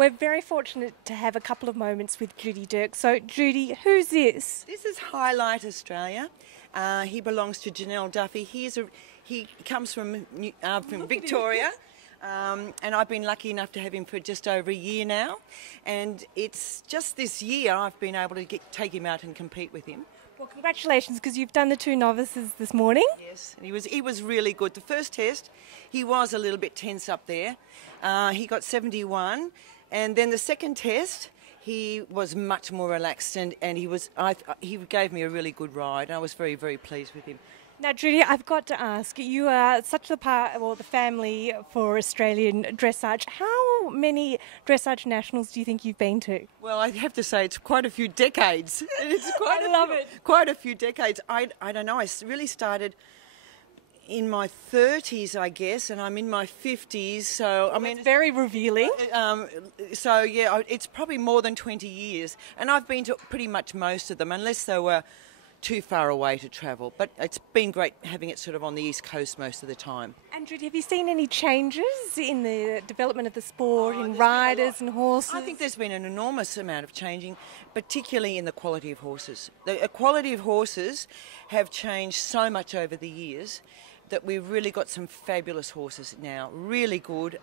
We're very fortunate to have a couple of moments with Judy Dierks. So, Judy, who's this? This is Highlight Australia. He belongs to Janelle Duffy. He comes from Victoria. And I've been lucky enough to have him for just over a year now. And it's just this year I've been able to take him out and compete with him. Well, congratulations, because you've done the 2 novices this morning. Yes, and he was really good. The first test, he was a little bit tense up there. He got 71. And then the second test, he was much more relaxed, and he gave me a really good ride. I was very, very pleased with him. Now, Judy, I've got to ask, you are such the family for Australian dressage. How many dressage nationals do you think you've been to? Well, I have to say it's quite a few decades. It's quite a few decades. I don't know. I really started in my 30s, I guess, and I'm in my 50s. So it's very revealing. So yeah, it's probably more than 20 years, and I've been to pretty much most of them, unless they were too far away to travel. But it's been great having it sort of on the East Coast most of the time. And Judy, have you seen any changes in the development of the sport, in riders and horses? I think there's been an enormous amount of changing, particularly in the quality of horses. The quality of horses have changed so much over the years that we've really got some fabulous horses now, really good.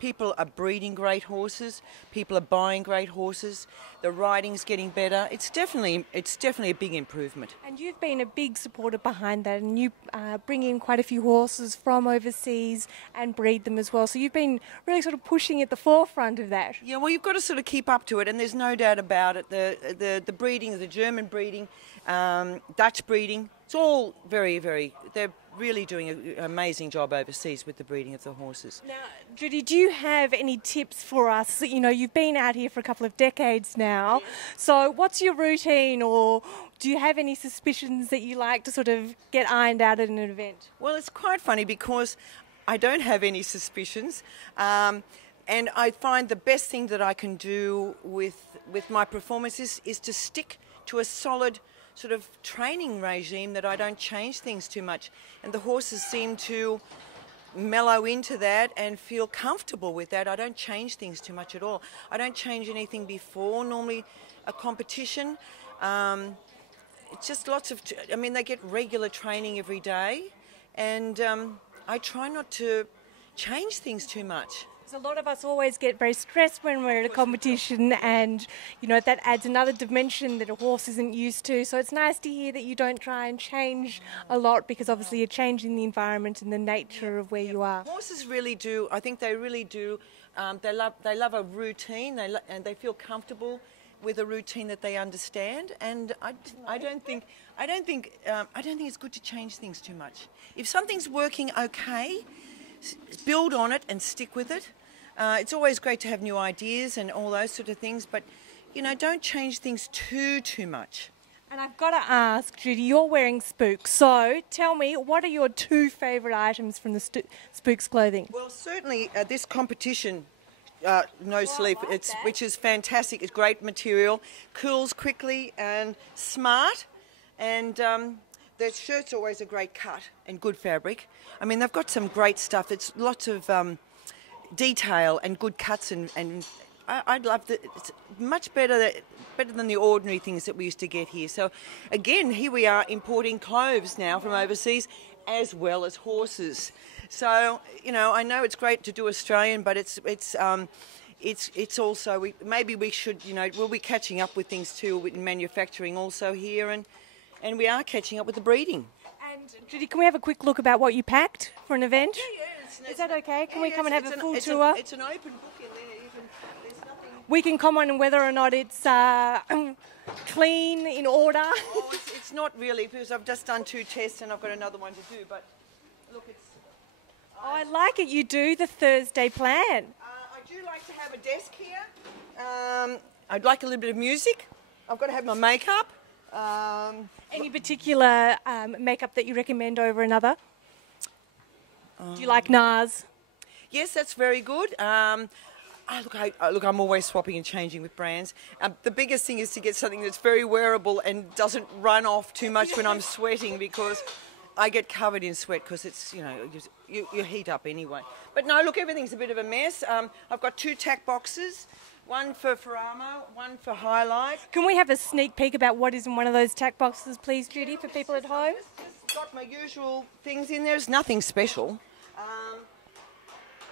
People are breeding great horses. People are buying great horses. The riding's getting better. It's definitely a big improvement. And you've been a big supporter behind that, and you bring in quite a few horses from overseas and breed them as well. So you've been really sort of pushing at the forefront of that. Yeah, well, you've got to sort of keep up to it, and there's no doubt about it. The breeding, the German breeding, Dutch breeding, it's all very, very. They're really doing an amazing job overseas with the breeding of the horses. Now, Judy, do you have any tips for us? You know, you've been out here for a couple of decades now. Yes. So what's your routine, or do you have any suspicions that you like to sort of get ironed out at an event? Well, it's quite funny because I don't have any suspicions. And I find the best thing that I can do with my performances is to stick to a solid sort of training regime, that I don't change things too much. And the horses seem to mellow into that and feel comfortable with that. I don't change things too much at all. I don't change anything before normally a competition. It's just they get regular training every day, and I try not to change things too much. A lot of us always get very stressed when we're at a competition, and you know that adds another dimension that a horse isn't used to. So it's nice to hear that you don't try and change a lot, because obviously you're changing the environment and the nature of where you are. Horses really do. I think they really do. They love a routine, and they feel comfortable with a routine that they understand. And I don't think it's good to change things too much. If something's working okay, build on it and stick with it. It's always great to have new ideas and all those sort of things, but don't change things too much. And I've got to ask, Judy, you're wearing Spooks, so tell me, what are your 2 favourite items from the Spooks clothing? Well, certainly this competition no sleep, which is fantastic. It's great material, cools quickly and smart, and their shirt's always a great cut and good fabric. I mean, they've got some great stuff. It's lots of detail and good cuts, and I'd love that. It's much better than the ordinary things that we used to get here. So again, here we are importing clothes now from overseas, as well as horses. So I know it's great to do Australian, but it's also we should we'll be catching up with things too, with manufacturing also here, and we are catching up with the breeding. And Judy, can we have a quick look about what you packed for an event? Yeah. Is that okay? Can we come and have a full tour? It's an open book in there. There's nothing. We can comment on whether or not it's clean, in order. Oh, it's not really, because I've just done 2 tests and I've got another one to do. But look, it's. I like it. You do the Thursday plan. I do like to have a desk here. I'd like a little bit of music. I've got to have my makeup. Any particular makeup that you recommend over another? Do you like NARS? Yes, that's very good. Look, I'm always swapping and changing with brands. The biggest thing is to get something that's very wearable and doesn't run off too much when I'm sweating, because I get covered in sweat because it's, you heat up anyway. But no, look, everything's a bit of a mess. I've got 2 tack boxes, one for Ferramo, one for highlight. Can we have a sneak peek about what is in one of those tack boxes, please, Judy, for people at home? Just got my usual things in there. It's nothing special.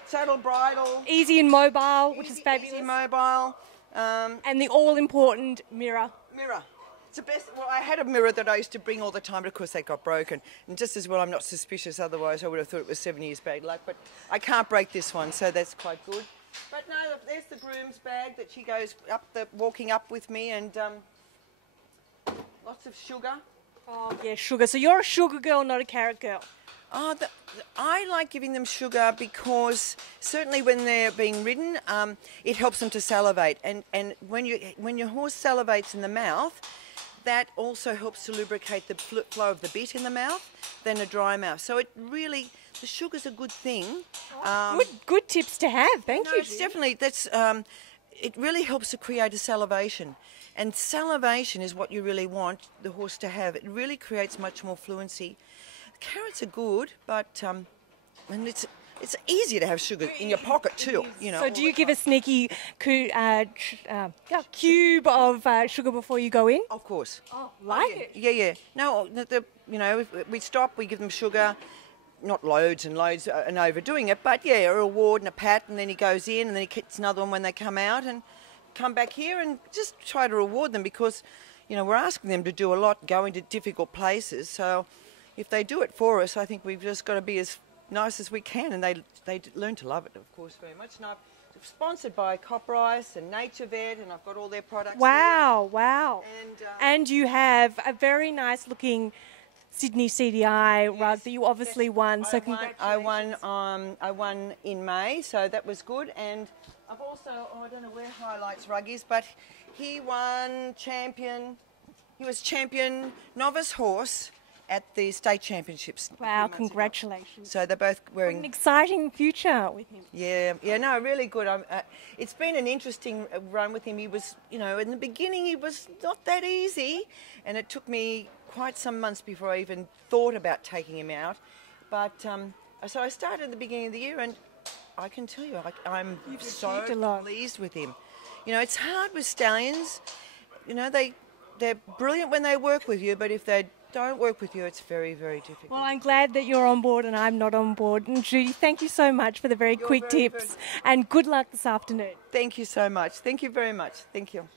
Saddle bridle. Easy and mobile, which is fabulous. Easy mobile. And the all-important mirror. Mirror. It's the best. Well, I had a mirror that I used to bring all the time, but of course they got broken. And just as well, I'm not suspicious. Otherwise, I would have thought it was 7 years bad luck. But I can't break this one, so that's quite good. But no, there's the groom's bag that she goes walking up with me, and lots of sugar. Oh, yeah, sugar. So you're a sugar girl, not a carrot girl. Oh, I like giving them sugar because certainly when they're being ridden, it helps them to salivate. And when your horse salivates in the mouth, that also helps to lubricate the flow of the bit in the mouth than a dry mouth. So it really, the sugar's a good thing. Good tips to have. Thank you. It's definitely, it really helps to create a salivation. And salivation is what you really want the horse to have. It really creates much more fluency. Carrots are good, but and it's easier to have sugar in your pocket too. So do you give a sneaky cube of sugar before you go in? Of course. Oh, it? Yeah. No, if we stop, we give them sugar. Not loads and loads and overdoing it, but yeah, a reward and a pat, and then he goes in, and then he gets another one when they come out, and come back here and just try to reward them because, we're asking them to do a lot, going to difficult places. So if they do it for us, I think we've just got to be as nice as we can, and they learn to love it, of course, very much. And I'm sponsored by Copper Ice and Nature Vet, and I've got all their products. Wow. And you have a very nice looking Sydney CDI rug that you obviously won. So congratulations. I won in May, so that was good. And I've also, I don't know where Highlight's rug is, but he won champion. He was champion novice horse at the state championships. Wow, congratulations. So they're both wearing... What an exciting future with him. Yeah, no, really good. It's been an interesting run with him. He was, in the beginning he was not that easy, and it took me quite some months before I even thought about taking him out. But so I started at the beginning of the year, and I can tell you, I'm so pleased with him. It's hard with stallions. They're brilliant when they work with you, but if they don't work with you, it's very, very difficult. Well, I'm glad that you're on board and I'm not on board. And Judy, thank you so much for the very quick tips, and good luck this afternoon. Thank you so much. Thank you very much. Thank you.